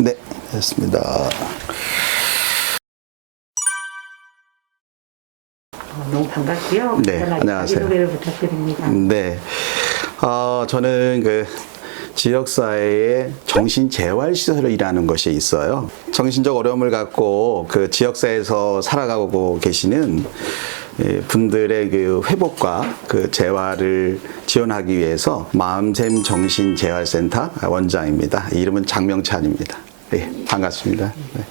네, 됐습니다. 너무 반갑고요. 네, 안녕하세요. 자기소개를 부탁드립니다. 네, 저는 그 지역사회에 정신재활시설을 일하는 것이 있어요. 정신적 어려움을 갖고 그 지역사회에서 살아가고 계시는 분들의 그 회복과 그 재활을 지원하기 위해서 마음샘 정신재활센터 원장입니다. 이름은 장명찬입니다. 네, 반갑습니다. 네.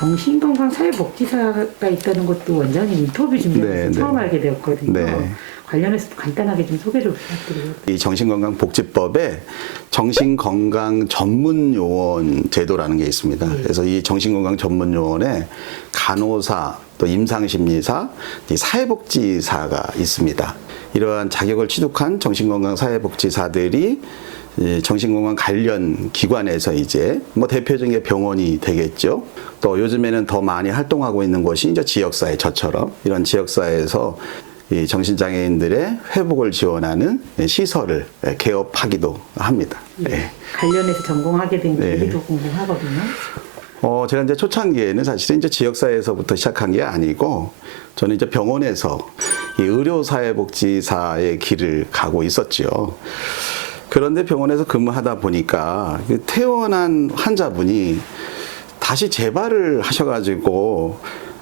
정신건강사회복지사가 있다는 것도 원장님 인터뷰 준비하면서 처음 알게 되었거든요. 네. 관련해서 간단하게 좀 소개를 부탁드리겠습니다. 이 정신건강복지법에 정신건강전문요원 제도라는 게 있습니다. 그래서 이 정신건강전문요원에 간호사, 또 임상심리사, 사회복지사가 있습니다. 이러한 자격을 취득한 정신건강사회복지사들이 정신건강 관련 기관에서 이제 뭐 대표적인 게 병원이 되겠죠. 또 요즘에는 더 많이 활동하고 있는 곳이 이제 지역사회, 저처럼 이런 지역사회에서 이 정신장애인들의 회복을 지원하는 시설을 개업하기도 합니다. 네. 관련해서 전공하게 된 계기도 더 궁금하거든요. 제가 이제 초창기에는 사실은 이제 지역사회에서부터 시작한 게 아니고 저는 이제 병원에서 이 의료사회복지사의 길을 가고 있었죠. 그런데 병원에서 근무하다 보니까 퇴원한 환자분이 다시 재발을 하셔가지고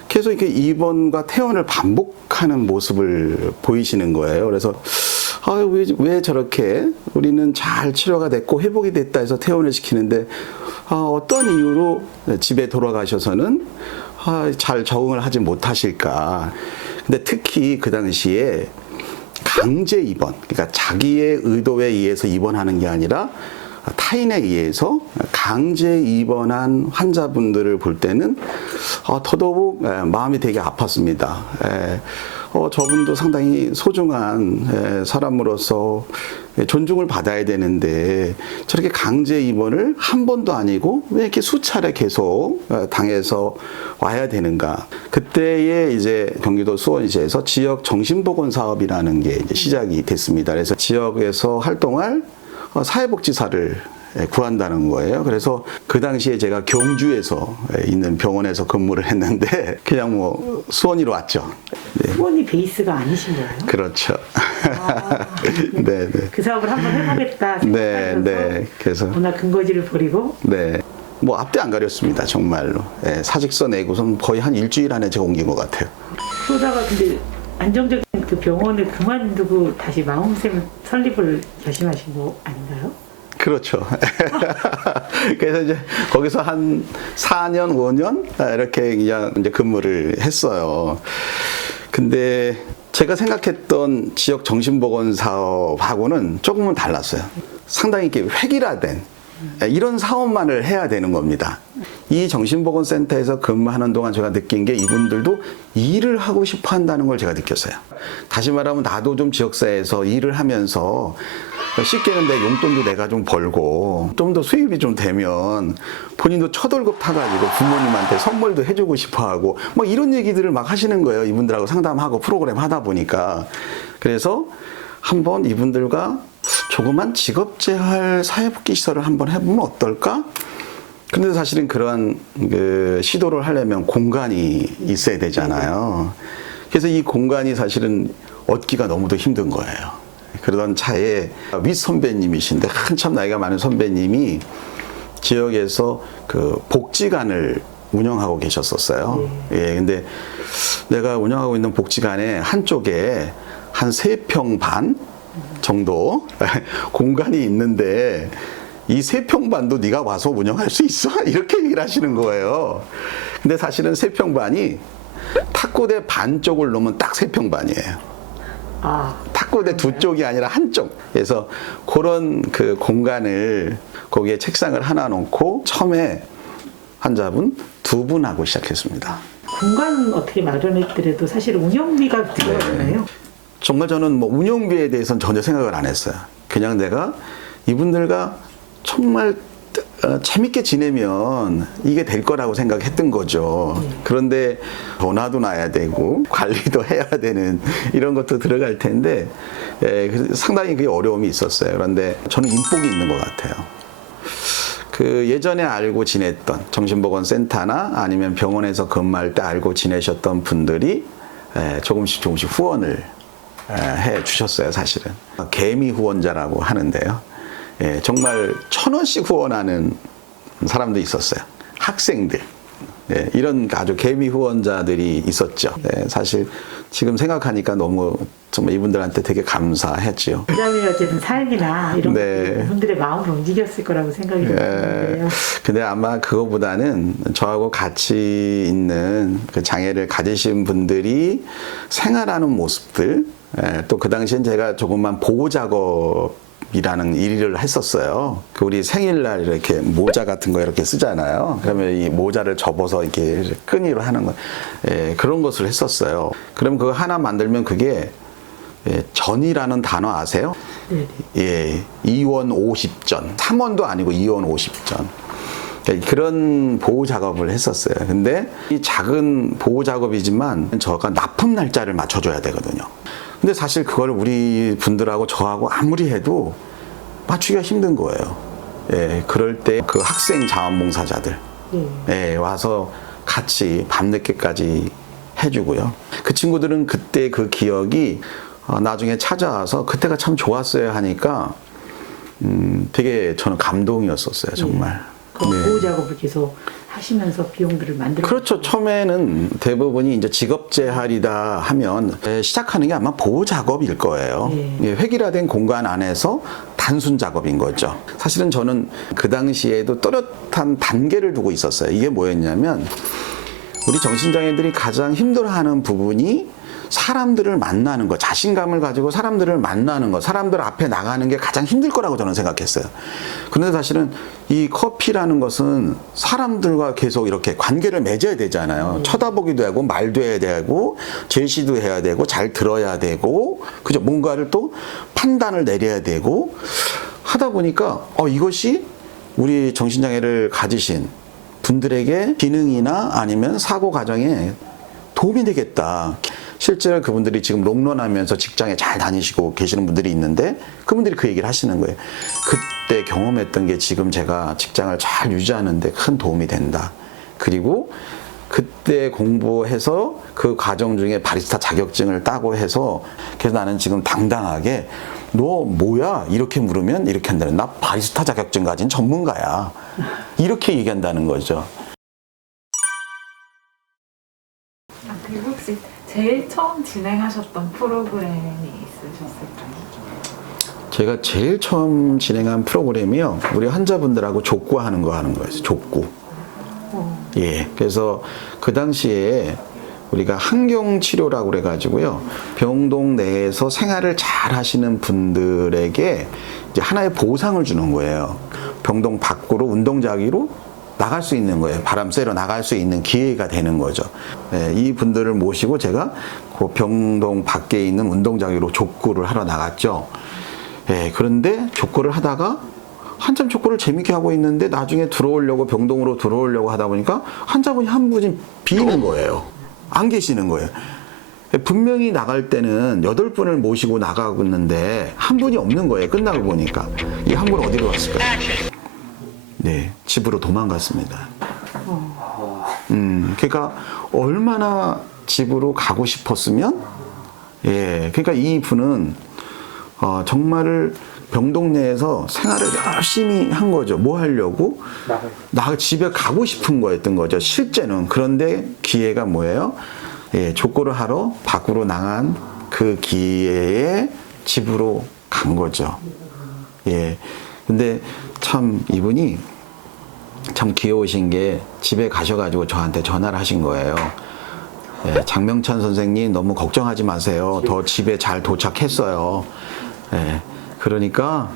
계속 이렇게 입원과 퇴원을 반복하는 모습을 보이시는 거예요. 그래서 왜 저렇게 우리는 잘 치료가 됐고 회복이 됐다 해서 퇴원을 시키는데 어떤 이유로 집에 돌아가셔서는 잘 적응을 하지 못하실까. 근데 특히 그 당시에 강제 입원, 그러니까 자기의 의도에 의해서 입원하는 게 아니라 타인에 의해서 강제 입원한 환자분들을 볼 때는 더더욱 마음이 되게 아팠습니다. 저분도 상당히 소중한 사람으로서 존중을 받아야 되는데 저렇게 강제 입원을 한 번도 아니고 왜 이렇게 수차례 계속 당해서 와야 되는가. 그때에 이제 경기도 수원시에서 지역 정신보건 사업이라는 게 이제 시작이 됐습니다. 그래서 지역에서 활동할 사회복지사를 구한다는 거예요. 그래서 그 당시에 제가 경주에서 있는 병원에서 근무를 했는데 그냥 뭐 수원이로 왔죠. 네. 수원이 베이스가 아니신 거예요? 그렇죠. 네, 네. 그 사업을 한번 해보겠다 네, 생각하셔서 네. 그래서 워낙 근거지를 버리고 네. 뭐 앞뒤 안 가렸습니다. 정말로. 네, 사직서 내고선 거의 한 일주일 안에 제가 옮긴 것 같아요. 그러다가 근데 안정적인 그 병원을 그만두고 다시 마음샘 설립을 결심하신 거 아닌가요? 그렇죠. 그래서 이제 거기서 한 4년, 5년 이렇게 그냥 이제 근무를 했어요. 근데 제가 생각했던 지역 정신보건 사업하고는 조금은 달랐어요. 상당히 이렇게 획일화된 이런 사업만을 해야 되는 겁니다. 이 정신보건센터에서 근무하는 동안 제가 느낀 게 이분들도 일을 하고 싶어 한다는 걸 제가 느꼈어요. 다시 말하면 나도 좀 지역사회에서 일을 하면서 쉽게는 내 용돈도 내가 좀 벌고 좀 더 수입이 좀 되면 본인도 첫 월급 타가지고 부모님한테 선물도 해주고 싶어 하고 뭐 이런 얘기들을 막 하시는 거예요. 이분들하고 상담하고 프로그램 하다 보니까. 그래서 한번 이분들과 조그만 직업재활 사회복지 시설을 한번 해보면 어떨까? 근데 사실은 그러한 그 시도를 하려면 공간이 있어야 되잖아요. 그래서 이 공간이 사실은 얻기가 너무도 힘든 거예요. 그러던 차에 윗선배님이신데 한참 나이가 많은 선배님이 지역에서 그 복지관을 운영하고 계셨었어요. 예, 근데 내가 운영하고 있는 복지관의 한쪽에 한 3평 반 정도 공간이 있는데 이 3평 반도 네가 와서 운영할 수 있어? 이렇게 얘기를 하시는 거예요. 근데 사실은 3평 반이 탁구대 반쪽을 놓으면 딱 3평 반이에요. 탁구대 두 쪽이 아니라 한쪽. 그래서 그런 그 공간을 거기에 책상을 하나 놓고 처음에 환자분 2분하고 시작했습니다. 공간 어떻게 마련했더라도 사실 운영비가 들어가잖아요. 정말 저는 뭐 운영비에 대해서는 전혀 생각을 안 했어요. 그냥 내가 이분들과 정말 재밌게 지내면 이게 될 거라고 생각했던 거죠. 그런데 전화도 놔야 되고 관리도 해야 되는 이런 것도 들어갈 텐데 상당히 그게 어려움이 있었어요. 그런데 저는 인복이 있는 것 같아요. 그 예전에 알고 지냈던 정신보건센터나 아니면 병원에서 근무할 때 알고 지내셨던 분들이 조금씩 후원을 해 주셨어요, 사실은. 개미 후원자라고 하는데요. 정말 1,000원씩 후원하는 사람도 있었어요. 학생들. 이런 아주 개미 후원자들이 있었죠. 사실 지금 생각하니까 너무 정말 이분들한테 되게 감사했죠. 부담이 어쨌든 삶이나 이런 네. 분들의 마음을 움직였을 거라고 생각이 드는데요. 근데 아마 그거보다는 저하고 같이 있는 그 장애를 가지신 분들이 생활하는 모습들, 또 그 당시엔 제가 조금만 보호 작업이라는 일을 했었어요. 그 우리 생일날 이렇게 모자 같은 거 이렇게 쓰잖아요. 그러면 이 모자를 접어서 이렇게 끈이로 하는 거, 그런 것을 했었어요. 그럼 그거 하나 만들면 그게 전이라는 단어 아세요? 네. 2원 50전. 3원도 아니고 2원 50전. 그런 보호 작업을 했었어요. 근데 이 작은 보호 작업이지만 저가 납품 날짜를 맞춰줘야 되거든요. 근데 사실 그걸 우리 분들하고 저하고 아무리 해도 맞추기가 힘든 거예요. 그럴 때 그 학생 자원봉사자들 와서 같이 밤늦게까지 해주고요. 그 친구들은 그때 그 기억이 나중에 찾아와서 그때가 참 좋았어요 하니까 되게 저는 감동이었었어요, 정말. 그 보호 작업을 계속 하시면서 비용들을 만들어. 그렇죠. 처음에는 대부분이 이제 직업재활이다 하면 시작하는 게 아마 보호 작업일 거예요. 획일화된 공간 안에서 단순 작업인 거죠. 사실은 저는 그 당시에도 또렷한 단계를 두고 있었어요. 이게 뭐였냐면 우리 정신장애들이 가장 힘들어하는 부분이 사람들을 만나는 것, 자신감을 가지고 사람들을 만나는 것, 사람들 앞에 나가는 게 가장 힘들 거라고 저는 생각했어요. 그런데 사실은 이 커피라는 것은 사람들과 계속 이렇게 관계를 맺어야 되잖아요. 쳐다보기도 하고, 말도 해야 되고, 제시도 해야 되고, 잘 들어야 되고, 그죠? 뭔가를 또 판단을 내려야 되고, 하다 보니까, 이것이 우리 정신장애를 가지신 분들에게 기능이나 아니면 사고 과정에 도움이 되겠다. 실제로 그분들이 지금 롱런하면서 직장에 잘 다니시고 계시는 분들이 있는데 그분들이 그 얘기를 하시는 거예요. 그때 경험했던 게 지금 제가 직장을 잘 유지하는데 큰 도움이 된다. 그리고 그때 공부해서 그 과정 중에 바리스타 자격증을 따고 해서 그래서 나는 지금 당당하게 너 뭐야? 이렇게 물으면 이렇게 한다는 나 바리스타 자격증 가진 전문가야. 이렇게 얘기한다는 거죠. 그리고 혹시 제일 처음 진행하셨던 프로그램이 있으셨을까요? 제가 제일 처음 진행한 프로그램이요. 우리 환자분들하고 족구하는 거 하는 거였어요. 족구. 그래서 그 당시에 우리가 항경치료라고 그래가지고요. 병동 내에서 생활을 잘 하시는 분들에게 이제 하나의 보상을 주는 거예요. 병동 밖으로 운동장으로 나갈 수 있는 거예요. 바람 쐬러 나갈 수 있는 기회가 되는 거죠. 이 분들을 모시고 제가 그 병동 밖에 있는 운동장으로 족구를 하러 나갔죠. 그런데 족구를 하다가 한참 족구를 재밌게 하고 있는데 나중에 들어오려고 병동으로 들어오려고 하다 보니까 환자분이 한 분이 비는 거예요. 안 계시는 거예요. 분명히 나갈 때는 8분을 모시고 나가고 있는데 한 분이 없는 거예요. 끝나고 보니까. 이 한 분은 어디로 갔을까요? 집으로 도망갔습니다. 그러니까 얼마나 집으로 가고 싶었으면, 그러니까 이 분은 정말 병동 내에서 생활을 열심히 한 거죠. 뭐 하려고? 나 집에 가고 싶은 거였던 거죠. 실제는. 그런데 기회가 뭐예요? 족구를 하러 밖으로 나간 그 기회에 집으로 간 거죠. 근데 참 이분이 참 귀여우신 게 집에 가셔가지고 저한테 전화를 하신 거예요. 장명찬 선생님 너무 걱정하지 마세요. 더 집에 잘 도착했어요. 그러니까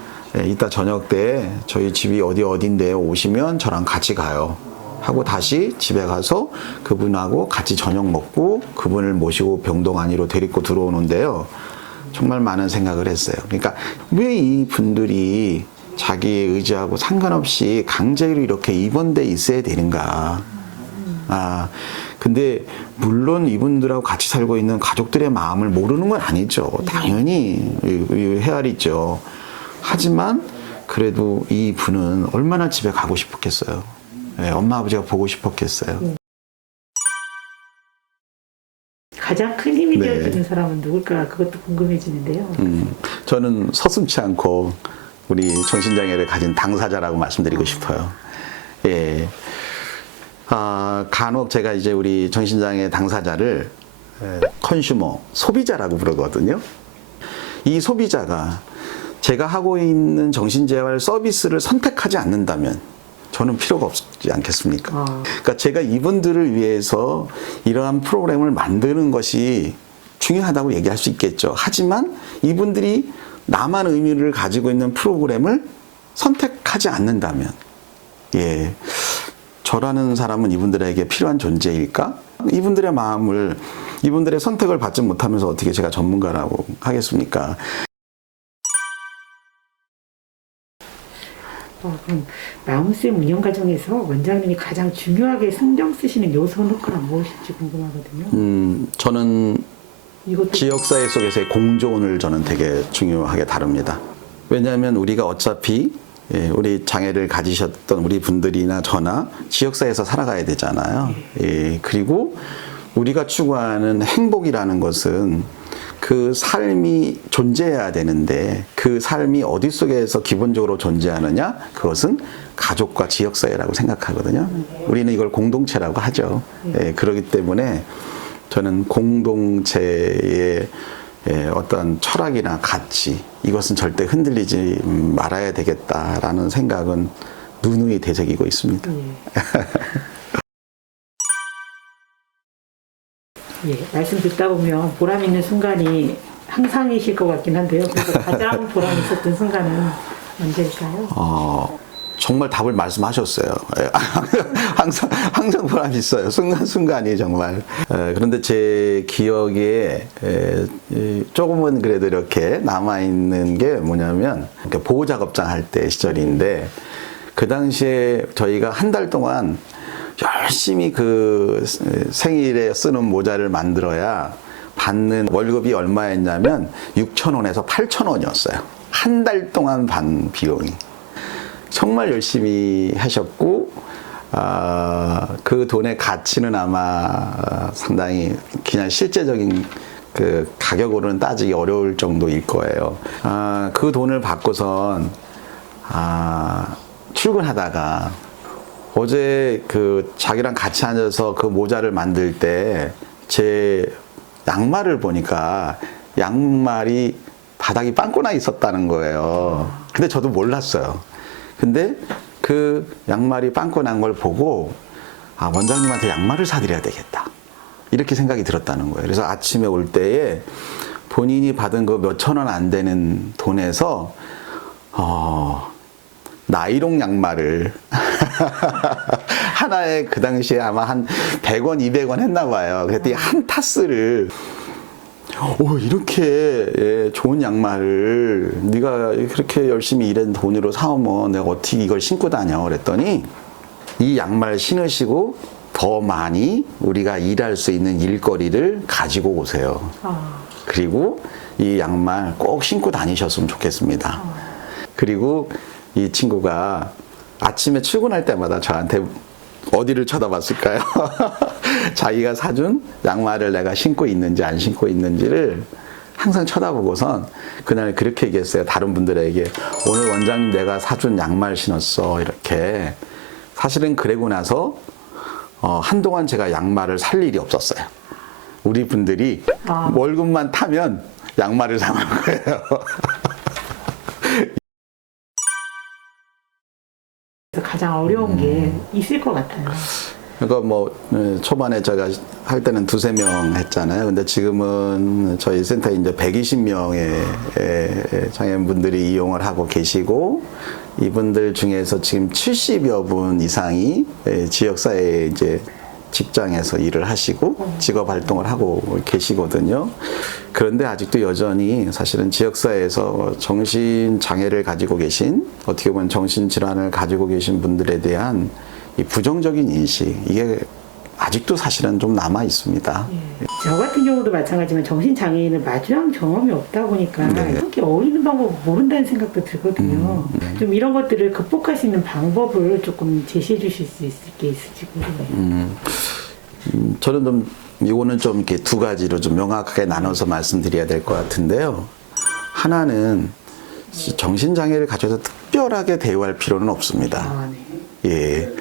이따 저녁 때 저희 집이 어딘데 오시면 저랑 같이 가요. 하고 다시 집에 가서 그분하고 같이 저녁 먹고 그분을 모시고 병동 안으로 데리고 들어오는데요. 정말 많은 생각을 했어요. 그러니까 왜 이 분들이 자기의 의지하고 상관없이 강제로 이렇게 입원돼 있어야 되는가. 근데 물론 이분들하고 같이 살고 있는 가족들의 마음을 모르는 건 아니죠. 당연히 헤아리죠. 하지만 그래도 이 분은 얼마나 집에 가고 싶었겠어요. 예, 엄마 아버지가 보고 싶었겠어요. 가장 큰 힘이 네. 되어주는 사람은 누굴까 그것도 궁금해지는데요. 저는 서슴지 않고 우리 정신장애를 가진 당사자라고 말씀드리고 싶어요. 예. 간혹 제가 이제 우리 정신장애 당사자를 컨슈머, 소비자라고 부르거든요. 이 소비자가 제가 하고 있는 정신재활 서비스를 선택하지 않는다면 저는 필요가 없지 않겠습니까? 그러니까 제가 이분들을 위해서 이러한 프로그램을 만드는 것이 중요하다고 얘기할 수 있겠죠. 하지만 이분들이 나만 의미를 가지고 있는 프로그램을 선택하지 않는다면, 예, 저라는 사람은 이분들에게 필요한 존재일까? 이분들의 마음을, 이분들의 선택을 받지 못하면서 어떻게 제가 전문가라고 하겠습니까? 그럼 마음쌤 운영 과정에서 원장님이 가장 중요하게 신경 쓰시는 요소는 무엇일지 궁금하거든요. 저는 이것도 지역사회 속에서의 공존을 저는 되게 중요하게 다룹니다. 왜냐하면 우리가 어차피 우리 장애를 가지셨던 우리 분들이나 저나 지역사회에서 살아가야 되잖아요. 예, 그리고 우리가 추구하는 행복이라는 것은 그 삶이 존재해야 되는데 그 삶이 어디 속에서 기본적으로 존재하느냐? 그것은 가족과 지역사회라고 생각하거든요. 우리는 이걸 공동체라고 하죠. 예, 그렇기 때문에 저는 공동체의 어떤 철학이나 가치, 이것은 절대 흔들리지 말아야 되겠다라는 생각은 누누이 되새기고 있습니다. 예, 말씀 듣다 보면 보람 있는 순간이 항상이실 것 같긴 한데요. 그래서 가장 보람 있었던 순간은 언제일까요? 정말 답을 말씀하셨어요. 항상 보람이 있어요. 순간순간이 정말. 그런데 제 기억에 조금은 그래도 이렇게 남아있는 게 뭐냐면 보호작업장 할 때 시절인데 그 당시에 저희가 한 달 동안 열심히 그 생일에 쓰는 모자를 만들어야 받는 월급이 얼마였냐면 6,000원에서 8,000원이었어요. 한 달 동안 받는 비용이. 정말 열심히 하셨고, 그 돈의 가치는 아마 상당히 그냥 실제적인 그 가격으로는 따지기 어려울 정도일 거예요. 그 돈을 받고선, 출근하다가 어제 그 자기랑 같이 앉아서 그 모자를 만들 때 제 양말을 보니까 양말이 바닥이 빵꾸 나 있었다는 거예요. 근데 저도 몰랐어요. 근데 그 양말이 빵꾸 난 걸 보고 원장님한테 양말을 사드려야 되겠다. 이렇게 생각이 들었다는 거예요. 그래서 아침에 올 때에 본인이 받은 그 몇천 원 안 되는 돈에서 나이롱 양말을 하나에 그 당시에 아마 한 100원, 200원 했나 봐요. 그랬더니 한 타스를 이렇게 좋은 양말을 네가 그렇게 열심히 일한 돈으로 사오면 내가 어떻게 이걸 신고 다녀? 그랬더니 이 양말 신으시고 더 많이 우리가 일할 수 있는 일거리를 가지고 오세요. 그리고 이 양말 꼭 신고 다니셨으면 좋겠습니다. 그리고 이 친구가 아침에 출근할 때마다 저한테 어디를 쳐다봤을까요? 자기가 사준 양말을 내가 신고 있는지 안 신고 있는지를 항상 쳐다보고선 그날 그렇게 얘기했어요. 다른 분들에게 오늘 원장님 내가 사준 양말 신었어. 이렇게. 사실은 그러고 나서 한동안 제가 양말을 살 일이 없었어요. 우리 분들이 월급만 타면 양말을 사는 거예요. 가장 어려운 게 있을 것 같아요. 그러니까 뭐 초반에 제가 할 때는 2-3명 했잖아요. 근데 지금은 저희 센터에 이제 120명의 장애인분들이 이용을 하고 계시고 이분들 중에서 지금 70여 분 이상이 지역사회 이제 직장에서 일을 하시고 직업 활동을 하고 계시거든요. 그런데 아직도 여전히 사실은 지역사회에서 정신장애를 가지고 계신, 어떻게 보면 정신질환을 가지고 계신 분들에 대한 이 부정적인 인식, 이게 아직도 사실은 좀 남아 있습니다. 예. 저 같은 경우도 마찬가지지만 정신장애인을 마주한 경험이 없다 보니까 네. 이렇게 어울리는 방법을 모른다는 생각도 들거든요. 좀 이런 것들을 극복할 수 있는 방법을 조금 제시해 주실 수 있을지 궁금해요. 저는 좀 이거는 좀 이렇게 두 가지로 좀 명확하게 나눠서 말씀드려야 될 것 같은데요. 하나는 정신장애를 가져서 특별하게 대우할 필요는 없습니다. 아, 네. 예.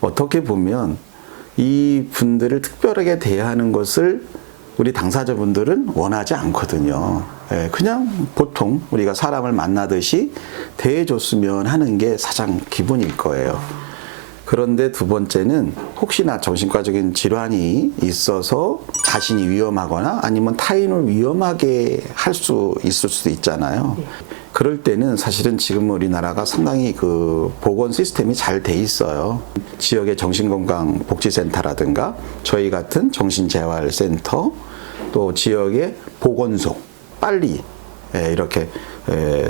어떻게 보면 이 분들을 특별하게 대하는 것을 우리 당사자분들은 원하지 않거든요. 예, 그냥 보통 우리가 사람을 만나듯이 대해줬으면 하는 게 가장 기본일 거예요. 그런데 두 번째는 혹시나 정신과적인 질환이 있어서 자신이 위험하거나 아니면 타인을 위험하게 할 수 있을 수도 있잖아요. 그럴 때는 사실은 지금 우리나라가 상당히 그 보건 시스템이 잘 돼 있어요. 지역의 정신건강복지센터라든가 저희 같은 정신재활센터 또 지역의 보건소 빨리 이렇게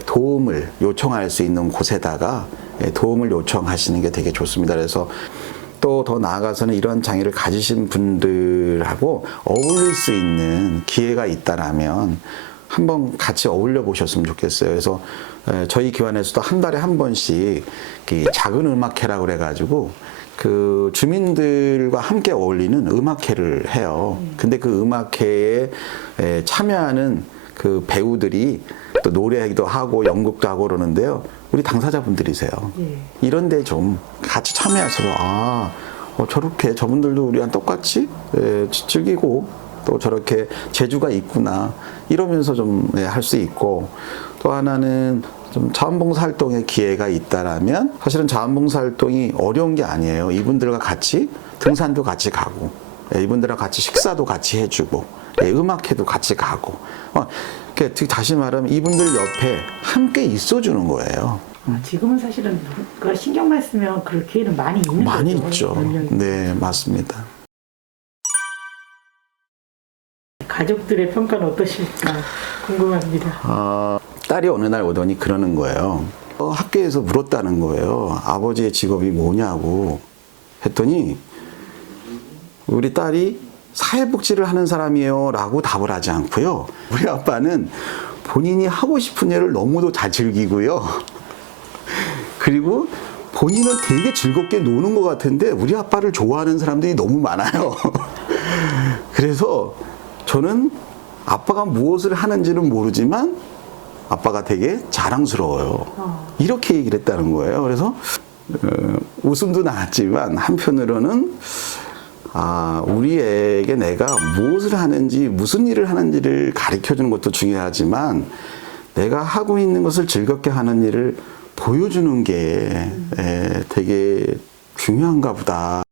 도움을 요청할 수 있는 곳에다가 도움을 요청하시는 게 되게 좋습니다. 그래서 또 더 나아가서는 이런 장애를 가지신 분들하고 어울릴 수 있는 기회가 있다라면 한번 같이 어울려 보셨으면 좋겠어요. 그래서 저희 기관에서도 한 달에 한 번씩 작은 음악회라고 그래가지고 그 주민들과 함께 어울리는 음악회를 해요. 근데 그 음악회에 참여하는 그 배우들이 또 노래도 하고 연극도 하고 그러는데요. 우리 당사자분들이세요. 예. 이런데 좀 같이 참여하셔서 저렇게 저분들도 우리랑 똑같이 즐기고 또 저렇게 재주가 있구나 이러면서 좀 할 수 있고 또 하나는 좀 자원봉사 활동의 기회가 있다라면 사실은 자원봉사 활동이 어려운 게 아니에요. 이분들과 같이 등산도 같이 가고 이분들과 같이 식사도 같이 해주고 음악회도 같이 가고 다시 말하면 이분들 옆에 함께 있어주는 거예요. 지금은 사실은 누가 신경만 쓰면 그럴 기회는 많이 있는 많이 거죠. 있죠. 연령이. 네, 맞습니다. 가족들의 평가는 어떠실까 궁금합니다. 딸이 어느 날 오더니 그러는 거예요. 학교에서 물었다는 거예요. 아버지의 직업이 뭐냐고 했더니 우리 딸이 사회복지를 하는 사람이에요 라고 답을 하지 않고요. 우리 아빠는 본인이 하고 싶은 일을 너무도 잘 즐기고요. 그리고 본인은 되게 즐겁게 노는 것 같은데 우리 아빠를 좋아하는 사람들이 너무 많아요. 그래서 저는 아빠가 무엇을 하는지는 모르지만 아빠가 되게 자랑스러워요. 이렇게 얘기를 했다는 거예요. 그래서 웃음도 나왔지만 한편으로는 우리에게 내가 무엇을 하는지 무슨 일을 하는지를 가르쳐주는 것도 중요하지만 내가 하고 있는 것을 즐겁게 하는 일을 보여주는 게 되게 중요한가 보다.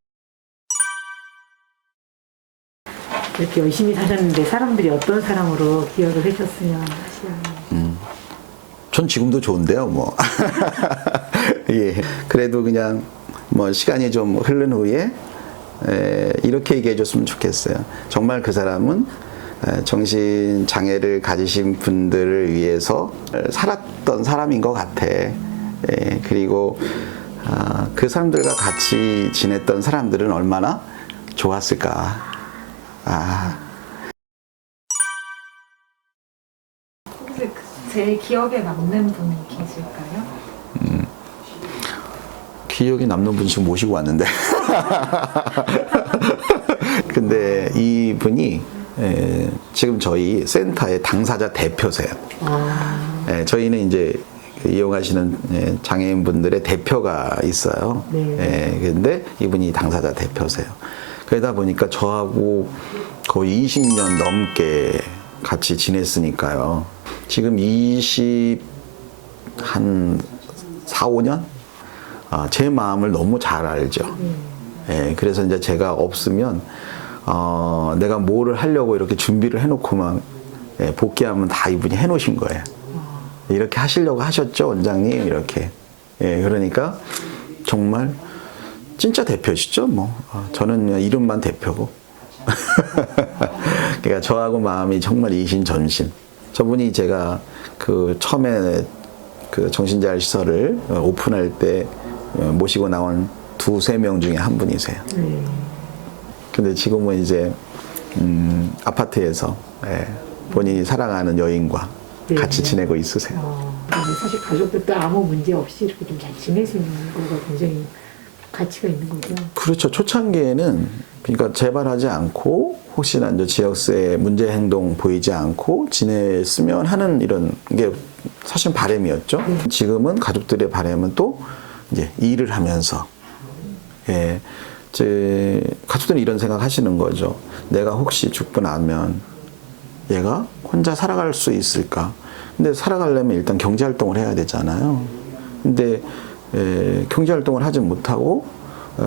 이렇게 열심히 사셨는데 사람들이 어떤 사람으로 기억을 해줬으면 하시나요? 전 지금도 좋은데요, 뭐. 예. 그래도 그냥 뭐 시간이 좀 흐른 후에 이렇게 얘기해 줬으면 좋겠어요. 정말 그 사람은 정신 장애를 가지신 분들을 위해서 살았던 사람인 것 같아. 그리고 그 사람들과 같이 지냈던 사람들은 얼마나 좋았을까. 혹시 제일 기억에 남는 분 계실까요? 기억에 남는 분 지금 모시고 왔는데. 근데 이분이 지금 저희 센터의 당사자 대표세요. 저희는 이제 이용하시는 장애인분들의 대표가 있어요. 네. 근데 이분이 당사자 대표세요. 그러다 보니까 저하고 거의 20년 넘게 같이 지냈으니까요. 지금 4, 5년? 제 마음을 너무 잘 알죠. 그래서 이제 제가 없으면 내가 뭐를 하려고 이렇게 준비를 해놓고만 복귀하면 다 이분이 해놓으신 거예요. 이렇게 하시려고 하셨죠, 원장님? 이렇게. 그러니까 정말 진짜 대표시죠, 뭐. 저는 그냥 이름만 대표고. 그러니까 저하고 마음이 정말 이신전신. 저분이 제가 그 처음에 그 정신재활 시설을 오픈할 때 모시고 나온 2-3명 중에 한 분이세요. 근데 지금은 이제 아파트에서 예, 본인이 사랑하는 여인과 네. 같이 지내고 있으세요. 근데 사실 가족들도 아무 문제 없이 이렇게 좀 잘 지낼 수 있는 거가 굉장히 가치가 있는 거죠. 그렇죠. 초창기에는 그러니까 재발하지 않고 혹시나 이제 지역사회 문제 행동 보이지 않고 지냈으면 하는 이런 게 사실 바람이었죠. 지금은 가족들의 바람은 또 이제 일을 하면서 예, 제 가족들은 이런 생각 하시는 거죠. 내가 혹시 죽고 나면 얘가 혼자 살아갈 수 있을까? 근데 살아가려면 일단 경제 활동을 해야 되잖아요. 근데 경제 활동을 하지 못하고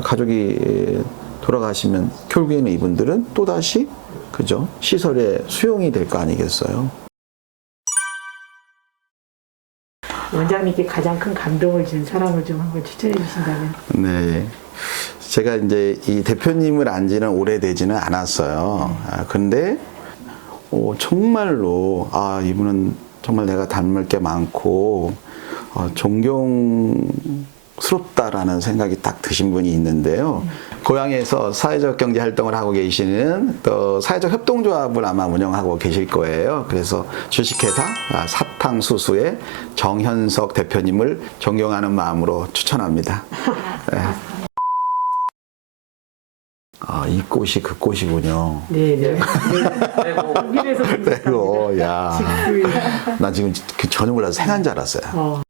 가족이 돌아가시면 결국에는 이분들은 또다시 그죠? 시설에 수용이 될 거 아니겠어요? 원장님께 가장 큰 감동을 준 사람을 좀 한번 추천해 주신다면. 네. 제가 이제 이 대표님을 안 지는 오래되지는 않았어요. 근데 정말로 이분은 정말 내가 닮을 게 많고 존경스럽다라는 생각이 딱 드신 분이 있는데요. 고향에서 사회적 경제 활동을 하고 계시는 또 사회적 협동조합을 아마 운영하고 계실 거예요. 그래서 주식회사 사탕수수의 정현석 대표님을 존경하는 마음으로 추천합니다. 네. 이 꽃이 그 꽃이군요. 네네. 길에서 야, 나 지금 전혀 몰라서 생한 줄 알았어요.